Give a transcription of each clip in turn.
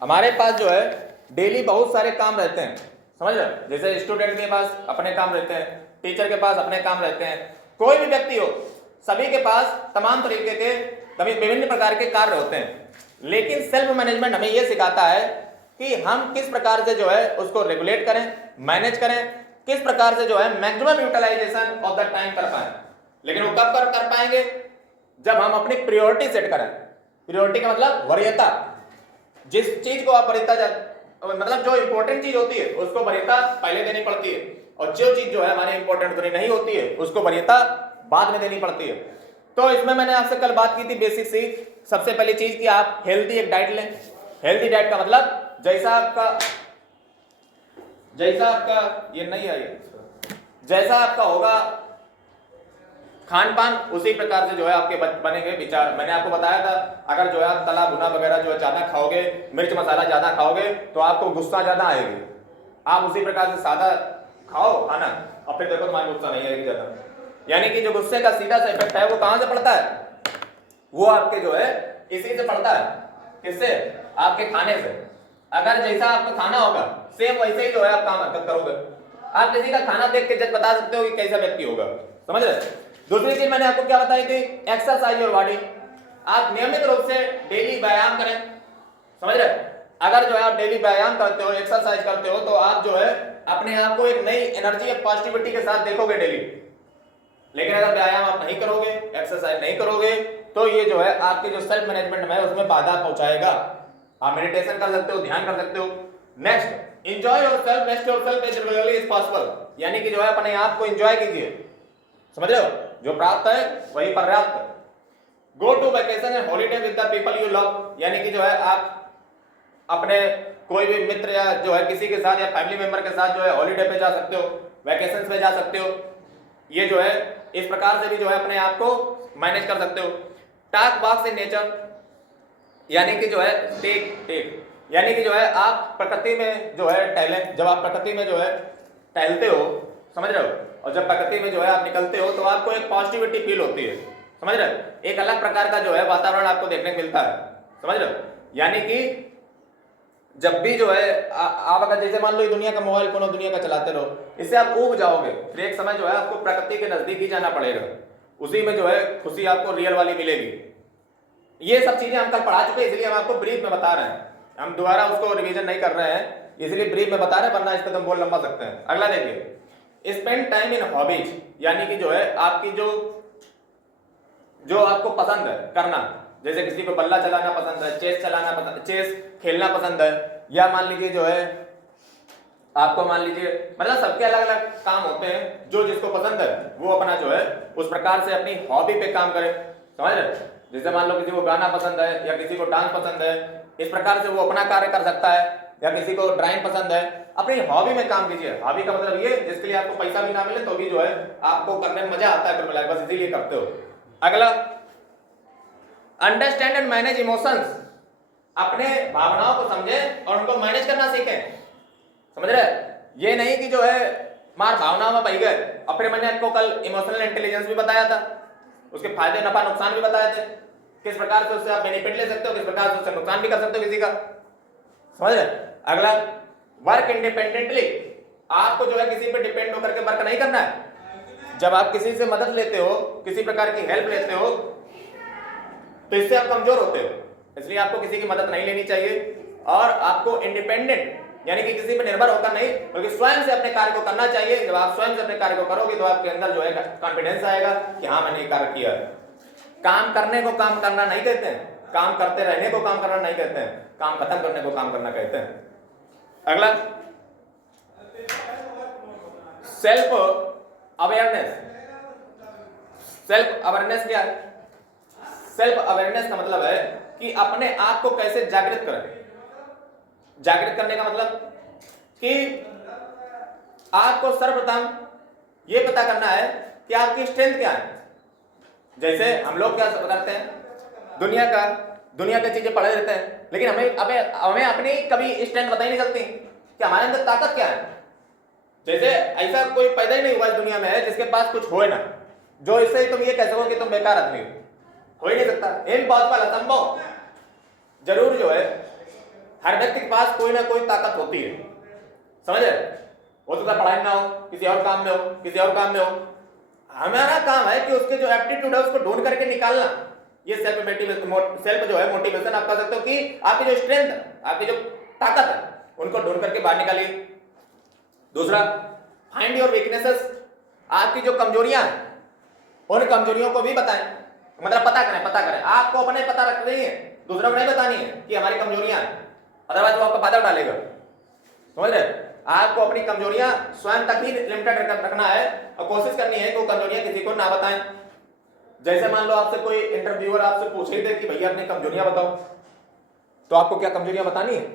हमारे पास जो है डेली बहुत सारे काम रहते हैं, समझ रहे हो? जैसे स्टूडेंट के पास अपने काम रहते हैं, टीचर के पास अपने काम रहते हैं, कोई भी व्यक्ति हो, सभी के पास तमाम तरीके के विभिन्न प्रकार के कार्य होते हैं। लेकिन सेल्फ मैनेजमेंट हमें यह सिखाता है कि हम किस प्रकार से जो है उसको रेगुलेट करें, मैनेज करें, किस प्रकार से जो है maximum utilisation of the time कर पाए। लेकिन वो कब कर पाएंगे? जब हम अपनी प्रायोरिटी सेट करें। प्रायोरिटी का मतलब वरीयता। जिस चीज को आप वरीयता, मतलब जो इंपॉर्टेंट चीज होती है उसको वरीयता पहले देनी पड़ती है, और जो चीज जो है हमारे इंपॉर्टेंट नहीं होती है उसको वरीयता बाद में देनी पड़ती है। तो इसमें मैंने आपसे कल बात की थी बेसिक सी। सबसे पहली चीज कि आप हेल्दी एक डाइट लें। हेल्दी डाइट का मतलब जैसा आपका होगा खान पान, उसी प्रकार से जो है आपके बनेंगे विचार। मैंने आपको बताया था अगर जो है आप तला भुना वगैरह जो है ज्यादा खाओगे, मिर्च मसाला ज्यादा खाओगे तो आपको गुस्सा ज्यादा आएगी। आप उसी प्रकार से सादा खाओ खाना और फिर देखो तुम्हारी गुस्सा नहीं आएगी ज्यादा। यानी कि जो गुस्से का सीधा सा इफेक्ट है वो कहां से पड़ता है? वो आपके जो है इसी से पड़ता है। किससे? आपके खाने से। अगर जैसा आपका खाना होगा सेम वैसे ही जो है आप काम हरकत करोगे। आप किसी का खाना देख के जज बता सकते हो कि कैसा व्यक्ति होगा, समझ रहे? दूसरी चीज मैंने आपको क्या बताई थी? Exercise your body. आप नियमित रूप से डेली व्यायाम करें, समझ रहे? अगर जो है आप डेली व्यायाम करते हो, एक्सरसाइज करते हो, तो आप जो है अपने आप को एक नई एनर्जी, एक पॉजिटिविटी के साथ देखोगे डेली। लेकिन अगर व्यायाम आप नहीं करोगे, एक्सरसाइज नहीं करोगे, तो ये जो है आपके जो सेल्फ मैनेजमेंट है उसमें बाधा पहुंचाएगा। आप मेडिटेशन कर सकते हो, ध्यान कर सकते हो। Next, enjoy yourself, rest yourself as regularly as possible. यानी कि जो है अपने आप को एंजॉय कीजिए, समझ रहे हो? जो प्राप्त है वही पर्याप्त है। Go to vacation and holiday with the people you love. यानी कि जो है आप अपने कोई भी मित्र या जो है किसी के साथ या फैमिली मेंबर के साथ जो है हॉलीडे पे जा सकते हो, वेकेशन पे जा सकते हो। ये जो है इस प्रकार से भी जो है अपने आप को मैनेज कर सकते हो। टॉक वॉक्स इन नेचर, यानी कि जो है टेक यानी कि जो है आप प्रकृति में जो है टहलें। जब आप प्रकृति में जो है टहलते हो, समझ रहे हो, और जब प्रकृति में जो है आप निकलते हो तो आपको एक पॉजिटिविटी फील होती है, समझ रहे हो? एक अलग प्रकार का जो है वातावरण आपको देखने को मिलता है, समझ रहे हो? यानी कि जब भी जो है आप अगर जैसे मान लो ये दुनिया का मोबाइल फोन दुनिया का चलाते रहो, इससे आप ऊब जाओगे। फिर एक समय जो है आपको प्रकृति के नजदीक ही जाना पड़ेगा, उसी में जो है खुशी आपको रियल वाली मिलेगी। ये सब चीजें हम कल पढ़ा चुके हैं, इसलिए हम आपको ब्रीफ में बता रहे हैं। हम दोबारा उसको रिवीजन नहीं कर रहे हैं, इसलिए ब्रीफ में बता रहे हैं, वरना इस पर तो हम बहुत लंबा सकते हैं। अगला देखिए, स्पेंड टाइम इन हॉबीज। यानी कि जो है आपकी जो आपको पसंद है करना, जैसे किसी को बल्ला चलाना पसंद है, चेस चलाना पसंद, चेस खेलना पसंद है, या मान लीजिए जो है आपको मान लीजिए, मतलब सबके अलग अलग काम होते हैं। जो जिसको पसंद है वो अपना जो है उस प्रकार से अपनी हॉबी पे काम करे, समझ रहे? जैसे मान लो किसी को गाना पसंद है या किसी को डांस पसंद है, इस प्रकार से वो अपना कार्य कर सकता है। या किसी को ड्राइंग पसंद है, अपनी हॉबी में काम कीजिए। हॉबी का मतलब ये जिसके लिए आपको पैसा भी ना मिले तो भी जो है आपको करने में मजा आता है, कुल मिलाकर बस इसीलिए करते हो। अगला, अंडरस्टैंड एंड मैनेज इमोशंस। अपने भावनाओं को समझें और उनको मैनेज करना सीखें, समझ रहे? ये नहीं कि जो है मार भावनाओं में बह गए। और फिर मैंने आपको कल इमोशनल इंटेलिजेंस भी बताया था, उसके फायदे नफा नुकसान भी बताए थे, किस प्रकार से उससे आप बेनिफिट ले सकते हो, किस प्रकार से उससे नुकसान भी कर सकते हो किसी का, समझ रहे? अगला, वर्क इंडिपेंडेंटली। आपको जो है किसी पे डिपेंड होकर के वर्क नहीं करना है। जब आप किसी से मदद लेते हो, किसी प्रकार की हेल्प लेते हो, तो इससे आप कमजोर होते हो। इसलिए आपको किसी की मदद नहीं लेनी चाहिए और आपको इंडिपेंडेंट यानी कि किसी पर निर्भर होकर नहीं, बल्कि स्वयं से अपने कार्य को करना चाहिए। जब आप स्वयं से अपने कार्य को करोगे तो आपके अंदर जो है कॉन्फिडेंस आएगा कि हाँ मैंने ये कार्य किया है। काम करने को काम करना नहीं कहते हैं, काम करते रहने को काम करना नहीं कहते हैं, काम खत्म करने को काम करना कहते हैं। अगला, सेल्फ अवेयरनेस। सेल्फ अवेयरनेस क्या है? सेल्फ अवेयरनेस का मतलब है कि अपने आप को कैसे जागृत करें। जागृत करने का मतलब कि आपको सर्वप्रथम यह पता करना है कि आपकी स्ट्रेंथ क्या है। जैसे हम लोग क्या करते हैं, दुनिया की चीजें पढ़े रहते हैं, लेकिन हमें अपनी कभी स्ट्रेंथ पता ही नहीं चलती कि हमारे अंदर ताकत क्या है। जैसे ऐसा कोई पैदा ही नहीं हुआ इस दुनिया में है जिसके पास कुछ हो ना, जो इससे तुम ये कह सको कि तुम बेकार आदमी हो ही नहीं सकता। इम्पॉसिबल, असंभव। जरूर जो है हर व्यक्ति के पास कोई ना कोई ताकत होती है, समझ रहे? हो सकता है पढ़ाई में हो, किसी और काम में हो, किसी और काम में हो। हमारा काम है कि उसके जो एप्टीट्यूड है उसको ढूंढ करके निकालना। ये सेल्फ जो है मोटिवेशन आप कह सकते हो कि आपकी जो स्ट्रेंथ है, आपकी जो ताकत है, उनको ढूंढ करके बाहर निकालिए। दूसरा, फाइंड योर वीकनेसेस। आपकी जो कमजोरियां हैं उन कमजोरियों को भी बताएं, मतलब पता करें। आपको अपने पता रख रही है, दूसरों को नहीं बतानी है कि हमारी कमजोरियां हैं, अदरवाइज वो आपको बाधा डालेगा, समझ रहे? आपको अपनी कमजोरियां स्वयं तक ही लिमिटेड रखना है और कोशिश करनी है कि वो कमजोरियां किसी को ना बताएं। जैसे मान लो आपसे कोई इंटरव्यूअर आपसे पूछ ही दे कि भैया अपनी कमजोरियां बताओ, तो आपको क्या कमजोरियां बतानी है?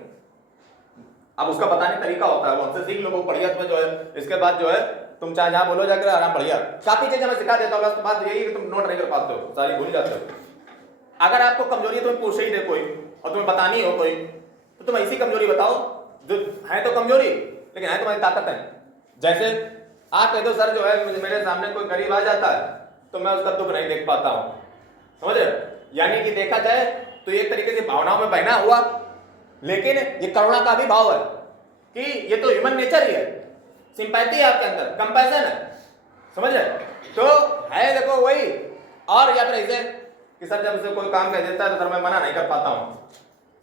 अब उसका बताने का तरीका होता है, वो हमसे सीख लो, वो बढ़िया तुम्हें जो है इसके बाद जो है तुम चाहे जहां बोलो जाकर आराम, बढ़िया काफी चीजें मैं सिखा देता हूँ, बस बात यही है कि तुम नोट नहीं कर पाते हो, सारी भूल जाते हो। अगर आपको कमजोरी तुम्हें पूछ ही दे कोई और तुम्हें बतानी हो कोई, तो तुम ऐसी कमजोरी बताओ जो है तो कमजोरी लेकिन है तुम्हारी ताकत है। जैसे आप कहते हो सर जो है मेरे सामने कोई गरीब आ जाता है तो मैं उसका दुख नहीं देख पाता हूं, समझ रहे? यानी कि देखा जाए तो एक तरीके से भावनाओं में बहना हुआ, लेकिन ये करुणा का भी भाव है कि ये तो ह्यूमन नेचर ही है, सिंपैथी है आपके अंदर, कंपैशन है, समझ रहे? तो है देखो वही। और या फिर ऐसे कि सर जब उसे कोई काम कह देता है तो सर मैं मना नहीं कर पाता हूं,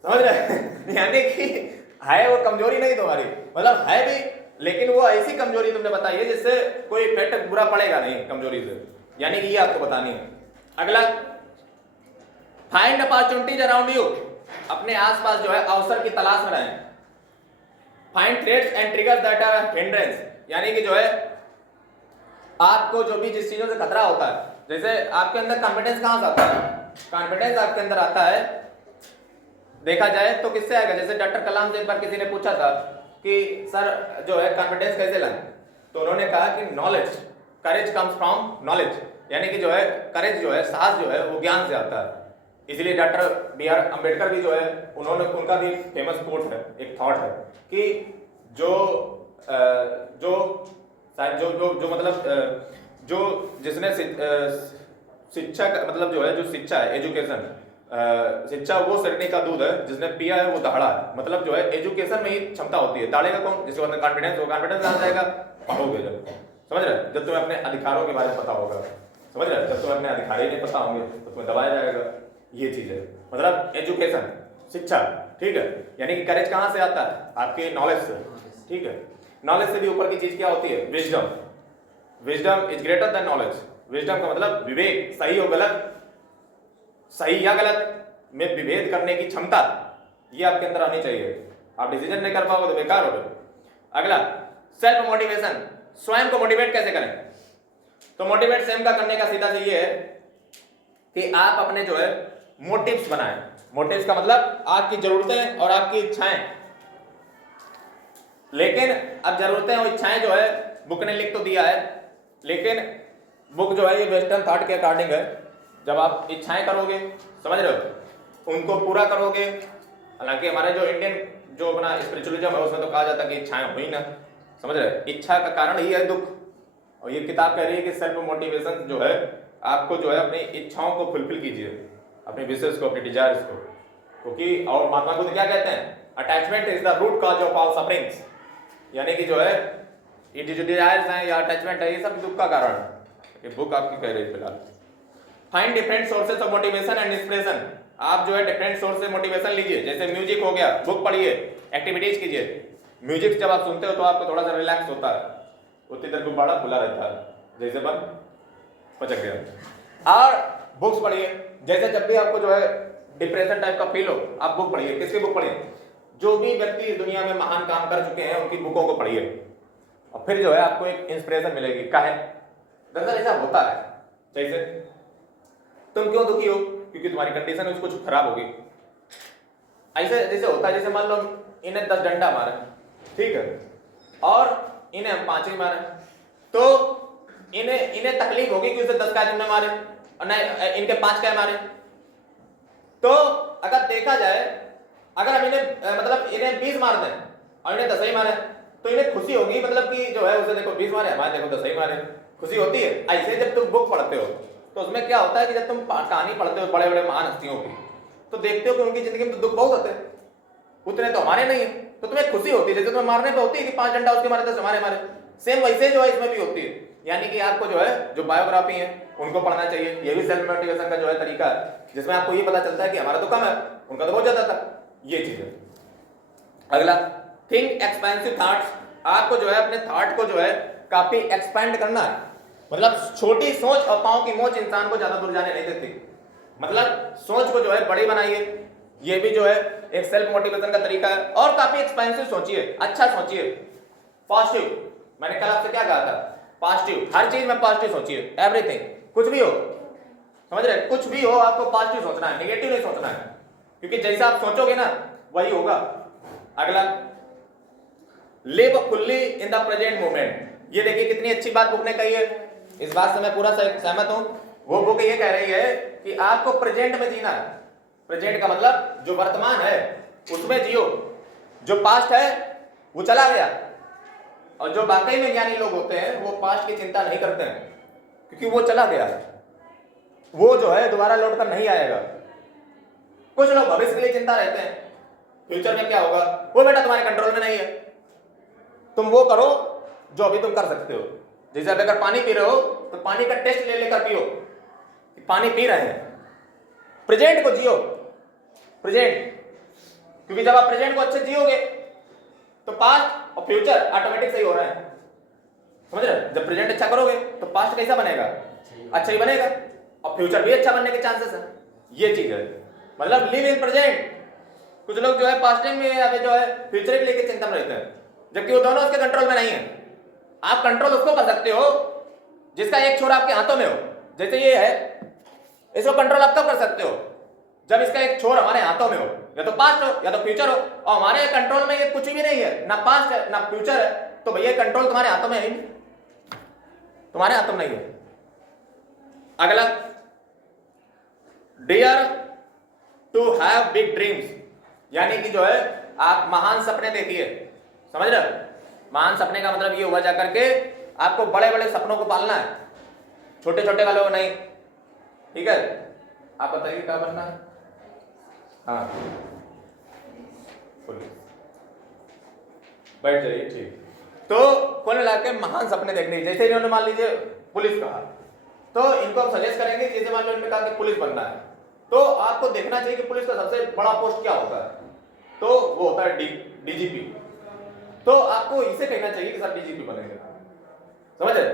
समझ रहे? यानी कि है वो कमजोरी नहीं तुम्हारी, मतलब है भी, लेकिन वो ऐसी कमजोरी तुमने बताई है जिससे कोई इफेक्ट बुरा पड़ेगा नहीं कमजोरी से, यानी कि ये आपको बतानी है। अगला, फाइंड अपॉर्चुनिटीज अराउंड यू। अपने आसपास जो है अवसर की तलाश में रहें। Find threats and triggers that are hindrance, यानी कि जो है आपको जो भी जिस चीजों से खतरा होता है, जैसे आपके अंदर कॉन्फिडेंस कहां से आता है? कॉन्फिडेंस आपके अंदर आता है देखा जाए तो किससे आएगा? जैसे डॉक्टर कलाम से एक बार किसी ने पूछा था कि सर जो है कॉन्फिडेंस कैसे लाएं, तो उन्होंने कहा कि knowledge, courage comes from knowledge, यानी कि जो है करेज जो है, साहस जो है वो ज्ञान से आता है। इसलिए डॉक्टर B.R. अम्बेडकर भी जो है उन्होंने, उनका भी फेमस कोट है, एक थॉट है कि जो जो जो जो जो मतलब जो जिसने शिक्षा का मतलब जो है, जो शिक्षा है एजुकेशन, शिक्षा वो सरने का दूध है, जिसने पिया है वो दहाड़ा है। मतलब जो है एजुकेशन में ही क्षमता होती है, दाड़ेगा कौन? जिसके अंदर कॉन्फिडेंस हो, कॉन्फिडेंस आ जाएगा पढ़ोगे जब, समझ रहे? जब तुम्हें अपने अधिकारों के बारे में पता होगा, समझ रहे? जब तुम्हें अपने अधिकार ही नहीं पता होंगे तो तुम्हें दबाया जाएगा, ये चीज है। मतलब एजुकेशन, शिक्षा, ठीक है? यानी कि करेज कहां से आता है? आपके नॉलेज से, ठीक है? नॉलेज से भी ऊपर की चीज क्या होती है? Wisdom. Wisdom is greater than knowledge. Wisdom का मतलब विवेक, सही और गलत, सही या गलत में विभेद करने की क्षमता, ये आपके अंदर आनी चाहिए। आप डिसीजन नहीं कर पाओगे तो बेकार हो गए। अगला, सेल्फ मोटिवेशन, स्वयं को मोटिवेट कैसे करें? तो मोटिवेट स्वयं का करने का सीधा से ये है कि आप अपने जो है मोटिव्स बनाएं। मोटिव्स का मतलब आपकी जरूरतें और आपकी इच्छाएं, लेकिन अब जरूरतें और इच्छाएं जो है बुक ने लिख तो दिया है, लेकिन बुक जो है ये वेस्टर्न थॉट के अकॉर्डिंग है। जब आप इच्छाएं करोगे, समझ रहे हो, उनको पूरा करोगे, हालांकि हमारे जो इंडियन जो अपना स्पिरिचुअलिज्म है उसमें तो कहा जाता है कि इच्छाएं हुई ना, समझ रहे? इच्छा का कारण ही है दुख। और ये किताब कह रही है कि सेल्फ मोटिवेशन जो है आपको जो है अपनी इच्छाओं को फुलफिल कीजिए, अपने विशेष को, अपने डिजायर्स को, क्योंकि और महात्मा बुद्ध क्या कहते हैं? Attachment is the root cause of all sufferings, यानी कि जो है ये जो डिजायर्स हैं या अटैचमेंट है ये सब दुख का कारण है। ये बुक आपकी कह रही है फिलहाल। Find different sources of motivation and inspiration. आप जो है डिफरेंट सोर्स से मोटिवेशन लीजिए, जैसे म्यूजिक हो गया, बुक पढ़िए, एक्टिविटीज कीजिए। म्यूजिक जब आप सुनते हो तो आपको थोड़ा सा रिलैक्स होता है, उतनी देर गुब्बारा खुला रहता है, जैसे बन पचक गया। और बुक्स पढ़िए, जैसे जब भी आपको जो है डिप्रेशन टाइप का फील हो, आप बुक पढ़िए। किसकी बुक पढ़िए? जो भी व्यक्ति इस दुनिया में महान काम कर चुके हैं उनकी बुकों को पढ़िए, और फिर जो है आपको एक इंस्पिरेशन मिलेगी। काहे? दरअसल ऐसा होता है, जैसे तुम क्यों दुखी हो? क्योंकि तुम्हारी कंडीशन है कुछ खराब होगी। ऐसे जैसे होता है, जैसे मान लो इन्हें 10 डंडा मारे, ठीक है, और इन्हें हम 5 ही मारे, तो इन्हें तकलीफ होगी कि उसे 10 का तुमने मारे और नहीं इनके 5 का मारे। तो अगर देखा जाए, अगर हम इन्हें 20 मार दें और इन्हें 10 ही मारे तो इन्हें खुशी होगी, मतलब कि जो है उसे देखो 20 मारे, हमारे देखो 10 ही मारे, खुशी होती है। ऐसे जब तुम बुक पढ़ते हो तो उसमें क्या होता है कि जब तुम कहानी पढ़ते हो बड़े बड़े महान हस्तियों की, तो देखते हो कि उनकी जिंदगी में दुख बहुत होते हैं, उतने तो हमारे नहीं है। तो तुम्हें खुशी होती है, जैसे तुम्हें मारने पे होती है कि 5 डंडा उसके मारे 10 हमारे मारे, सेम वैसे जो है इसमें भी होती है। यानी कि आपको जो है जो बायोग्राफी है उनको पढ़ना चाहिए। ये भी सेल्फ मोटिवेशन का जो है तरीका है, जिसमें आपको ये पता चलता है कि हमारा तो कम है, उनका तो बहुत ज्यादा था। ये चीज है। अगला, थिंक एक्सपेंसिव थॉट्स। आपको जो है अपने थॉट को जो है काफी एक्सपेंड करना है। मतलब छोटी सोच और पांव की मोच इंसान को ज्यादा दूर जाने नहीं देती। मतलब सोच को जो है बड़ी बनाइए। ये भी जो है एक सेल्फ मोटिवेशन का तरीका है। और काफी एक्सपेंसिव सोचिए, अच्छा सोचिए, पॉजिटिव। मैंने कल आपसे क्या कहा था, पॉजिटिव। हर चीज में पॉजिटिव सोचिए, एवरीथिंग, कुछ भी हो, समझ रहे, कुछ भी हो आपको पॉजिटिव सोचना है, नेगेटिव नहीं सोचना है, क्योंकि जैसा आप सोचोगे ना वही होगा। अगला, live fully in the present moment. ये देखिए कितनी अच्छी बात बुक ने कही है, इस बात से मैं पूरा सहमत हूं। वो बुक ये कह रही है कि आपको प्रेजेंट में जीना है। प्रेजेंट का मतलब जो वर्तमान है उसमें जियो। जो पास्ट है वो चला गया। और जो वाकई में ज्ञानी लोग होते हैं वो पास्ट की चिंता नहीं करते हैं, क्योंकि वो चला गया, वो जो है दोबारा लौटकर नहीं आएगा। कुछ लोग भविष्य के लिए चिंता रहते हैं, फ्यूचर में क्या होगा, वो बेटा तुम्हारे कंट्रोल में नहीं है। तुम वो करो जो अभी तुम कर सकते हो। जैसे अब अगर पानी पी रहे हो तो पानी का टेस्ट ले लेकर पियो कि पानी पी रहे हैं। प्रेजेंट को जियो, प्रेजेंट, क्योंकि जब आप प्रेजेंट को अच्छे जियोगे तो पास्ट और फ्यूचर ऑटोमेटिक सही हो रहा है। समझ रहे? जब प्रेजेंट अच्छा करोगे तो पास्ट कैसा बनेगा, अच्छा ही बनेगा, और फ्यूचर भी अच्छा बनने के चांसेस है। ये चीज है, मतलब लिव इन प्रेजेंट। कुछ लोग जो है पास्ट टाइम में या फिर जो है फ्यूचर के लेके चिंता में रहते हैं, जबकि वो दोनों उसके कंट्रोल में नहीं है। आप कंट्रोल उसको कर सकते हो जिसका एक छोर आपके हाथों में हो। जैसे ये है, इसको कंट्रोल आप कब कर सकते हो, जब इसका एक छोर हमारे हाथों में हो, या तो पास्ट हो या तो फ्यूचर हो। और हमारे कंट्रोल में ये कुछ भी नहीं है, ना पास्ट है ना फ्यूचर है, तो भैया कंट्रोल तुम्हारे हाथों में है ही नहीं, तुम्हारे हाथों में नहीं है। अगला, dare to have big dreams. यानी कि जो है आप महान सपने देखिए। समझ रहे हो? महान सपने का मतलब ये हुआ जाकर के आपको बड़े बड़े सपनों को पालना है, छोटे छोटे वालों को नहीं। ठीक है, आप बताइए क्या बनना है। हाँ, बैठ जाइए। ठीक, तो कुल मिलाकर महान सपने देखने। जैसे इन्होंने मान लीजिए पुलिस कहा, तो इनको हम सजेस्ट करेंगे, जैसे मान लो इन्होंने कहा कि पुलिस बनना है, तो आपको देखना चाहिए कि पुलिस का सबसे बड़ा पोस्ट क्या होता है, तो वो होता है डीजीपी। तो आपको इसे कहना चाहिए कि सर डीजीपी बनेंगे। समझ रहे?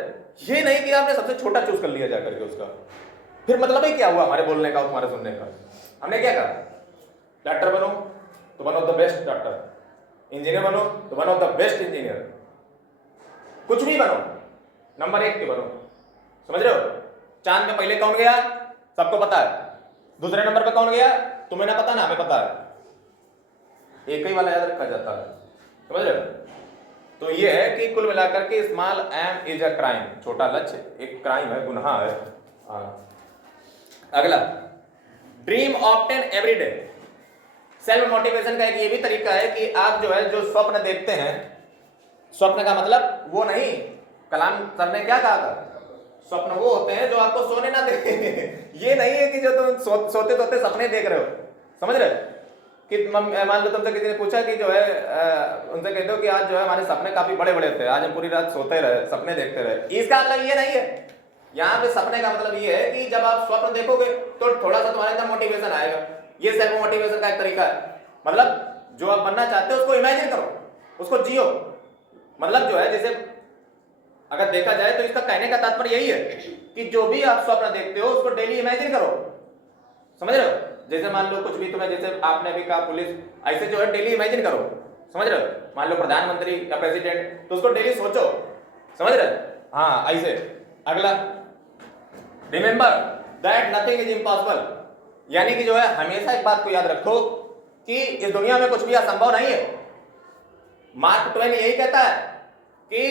ये नहीं कि आपने सबसे छोटा चूज कर लिया जाकर के उसका, फिर मतलब ही क्या हुआ हमारे बोलने का, तुम्हारे सुनने का। हमने क्या कहा, डॉक्टर बनो तो one of the best doctor, engineer बनो तो one of the best engineer, कुछ भी बनो नंबर 1 के बनो। समझ रहे हो? चांद में पहले कौन गया सबको पता है, दूसरे नंबर पे कौन गया तुम्हें ना पता ना हमें पता है, एक ही वाला याद रखा जाता है। समझ रहे हो? तो ये है कि कुल मिलाकर के small aim is a crime, छोटा लक्ष्य एक क्राइम है, गुनाह है। अगला, dream obtain every day. Self motivation का एक ये भी तरीका है कि आप जो है जो स्वप्न देखते हैं, स्वप्न का मतलब वो नहीं, कलाम सर ने क्या कहा था, स्वप्न वो होते हैं जो आपको सोने ना दे। ये नहीं है कि जो तुम सोते सोते सपने देख रहे हो। समझ रहे हो? कि मान लो तुमसे किसी ने पूछा कि जो है उनसे कह दो कि आज जो है हमारे सपने काफी बड़े बड़े थे, आज हम पूरी रात सोते रहे, सपने देखते रहे। इसका मतलब ये नहीं है। यहाँ पे सपने का मतलब ये है कि जब आप स्वप्न देखोगे तो थोड़ा सा तुम्हारे अंदर मोटिवेशन आएगा। ये सेल्फ मोटिवेशन का एक तरीका है। मतलब जो आप बनना चाहते हो उसको इमेजिन करो, उसको जियो। मतलब जो है जैसे अगर देखा जाए तो इसका कहने का तात्पर्य यही है कि जो भी आप स्वप्न देखते हो उसको डेली इमेजिन करो। समझ रहे हो? जैसे मान लो कुछ भी तुम्हें, जैसे आपने भी कहा पुलिस, ऐसे जो है डेली इमेजिन करो। समझ रहे हो? मान लो प्रधानमंत्री या प्रेसिडेंट, तो उसको डेली सोचो। समझ रहे हो? हाँ, ऐसे। अगला, remember that nothing is impossible. यानी कि जो है हमेशा एक बात को याद रखो कि इस दुनिया में कुछ भी असंभव नहीं है। मार्क ट्वेन यही कहता है कि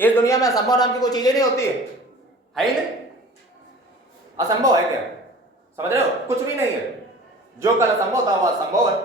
इस दुनिया में असंभव नाम की कोई चीजें नहीं होती है ही नहीं। असंभव है क्या? समझ रहे हो? कुछ भी नहीं है। जो कल असंभव था वो असंभव है।